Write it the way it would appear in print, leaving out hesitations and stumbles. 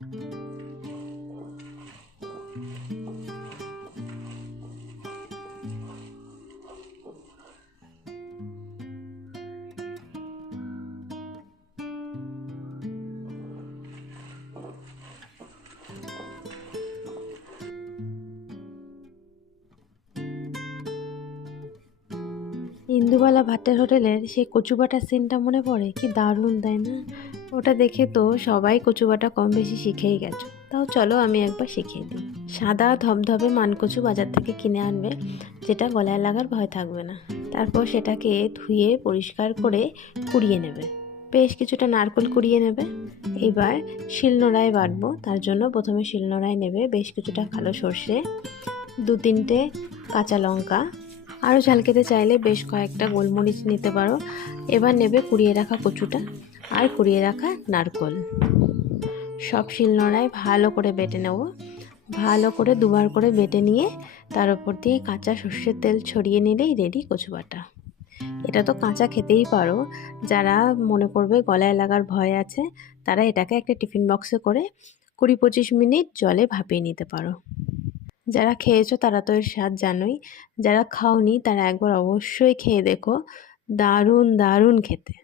ইন্দুবালা ভাতের হোটেলের সেই কচু বাটার সিনটা মনে পড়ে, কি দারুণ তাই না? ওটা দেখে তো সবাই কচু বাটা কম বেশি শিখেই গেছো, তাও চলো আমি একবার শিখিয়ে দিই। সাদা ধবধবে মানকচু বাজার থেকে কিনে আনবে, যেটা গলায় লাগার ভয় থাকবে না। তারপর সেটাকে ধুয়ে পরিষ্কার করে কুড়িয়ে নেবে। বেশ কিছুটা নারকেল কুড়িয়ে নেবে। এবার শিলনোড়ায় বাটবো, তার জন্য প্রথমে শিলনোড়ায় নেবে বেশ কিছুটা কালো সর্ষে, 2-3টে কাঁচা লঙ্কা, আরও ঝাল খেতে চাইলে বেশ কয়েকটা গোলমরিচ নিতে পারো। এবার নেবে কুড়িয়ে রাখা কচুটা আর কুড়িয়ে রাখা নারকেল, সব শিলনোড়ায় ভালো করে বেটে নেব। ভালো করে দুবার করে বেটে নিয়ে তার উপর দিয়ে কাঁচা সর্ষের তেল ছড়িয়ে নিলেই রেডি কচু বাটা। এটা তো কাঁচা খেতেই পারো, যারা মনে করবে গলায় লাগার ভয় আছে তারা এটাকে একটা টিফিন বক্সে করে 20-25 মিনিট জলে ভাপিয়ে নিতে পারো। যারা খেয়েছো তারা তো এর স্বাদ জানোই, যারা খাওনি তারা একবার অবশ্যই খেয়ে দেখো, দারুণ দারুণ খেতে।